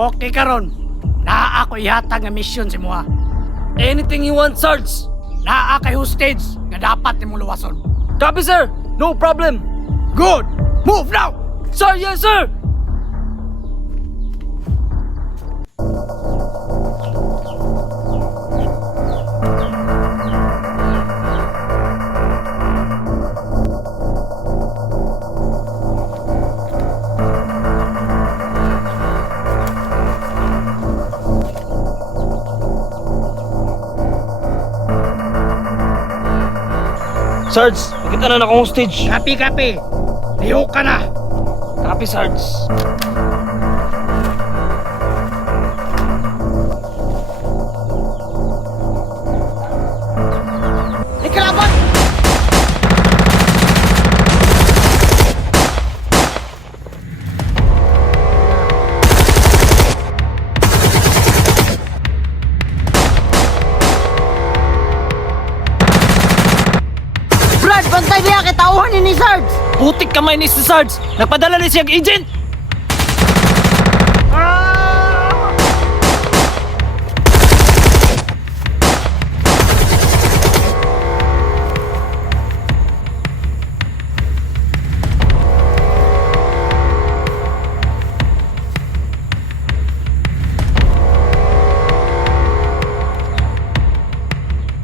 Okay karon. Naa ako ihatag nga mission si Moa. Anything you want, Sarge. Naa kay hostage nga dapat nimong luwason. Copy, sir. No problem. Good. Move now. Sir, yes, sir. Sarge, nakita na akong hostage. Kapi. Liho ka na. Copy, Sarge. Ikalaban! Brad, bantay niya kitauhan ni Sarge. Putik kamay ni si Sarge. Nagpadala ni siyang agent.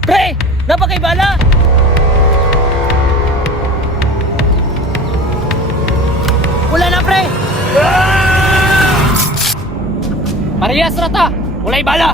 Pre, napakaibala. Wala na, pre. Parehas rata. Walay bala.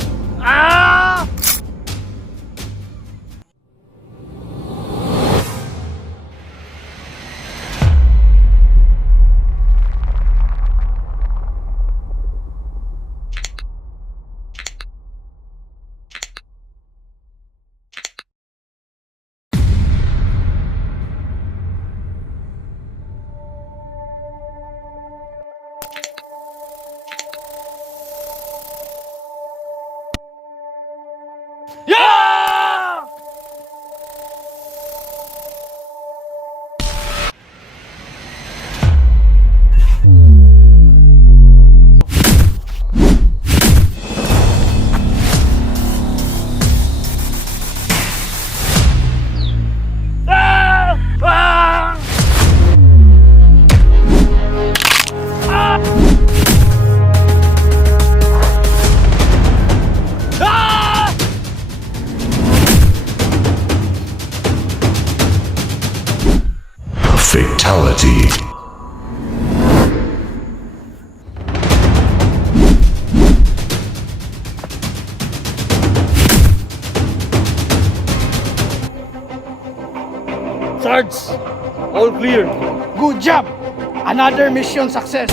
Yeah! Fatality. Sarge, all clear. Good job. Another mission success.